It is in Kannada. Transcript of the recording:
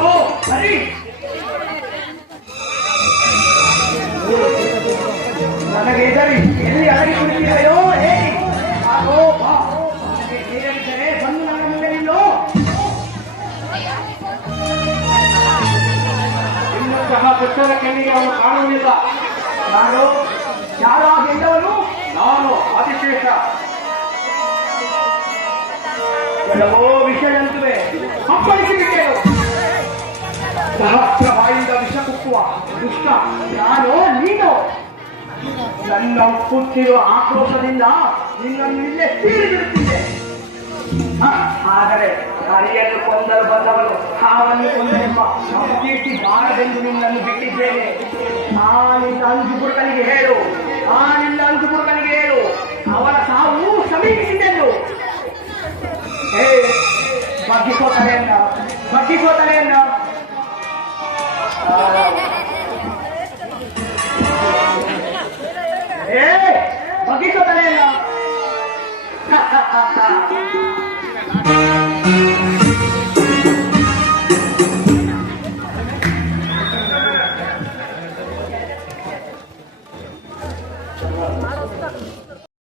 ಓ ಸರಿ ನನಗೆ ಇದರಿ ಎಲ್ಲಿ ಅಡಗಿ ಕುಳಿತಿದೆಯೋ ಸಹ ಪುಸ್ತಕ ಕಣ್ಣಿಗೆ ಅವನು ಕಾಣುವುದಿಲ್ಲ. ನಾನು ಯಾರು ಆ ನಾನು ಅತಿಶೇಷ. ಕೆಲವೋ ವಿಷಯಂತುವೆ ಅಪ್ಪಳಿಸಿ ಬಿಟ್ಟೆನು ಸಹಸ್ರ ಬಾಯಿಂದ ವಿಷ ಕುಕ್ಕುವ ದುಷ್ಟ ನಾನು ನೀನು. ನನ್ನ ಹುಟ್ಟಿರುವ ಆಕ್ರೋಶದಿಂದ ನಿನ್ನನ್ನು ಇಲ್ಲೇ ತೀರಿಬಿಡುತ್ತಿದ್ದೆ ಆದರೆ ಹರಿಯನ್ನು ಕೊಂದಲು ಬಂದವನು ಹಾವನ್ನು ಕೀರ್ತಿ ಬಾರದೆಂದು ನಿನ್ನನ್ನು ಬಿಟ್ಟಿದ್ದೇನೆ ನಾನಿಲ್ಲ ಅಂಜುಪುರ್ಕನಿಗೆ ಹೇಳು ನಾನಿಲ್ಲ ಅಂಜುಪುರ್ಕನಿಗೆ ಹೇಳು ಅವರ ಸಾವು ಸಮೀಪಿಸಿದೆಂದು ಏ ಬಗ್ಗಿಸೋ ತಲೆಯನ್ನ ಬಗ್ಗಿಸೋ ತಲೆಯನ್ನ ಏ ಬಗ್ಗಿಸೋ ತಲೆಯನ್ನ 알았어.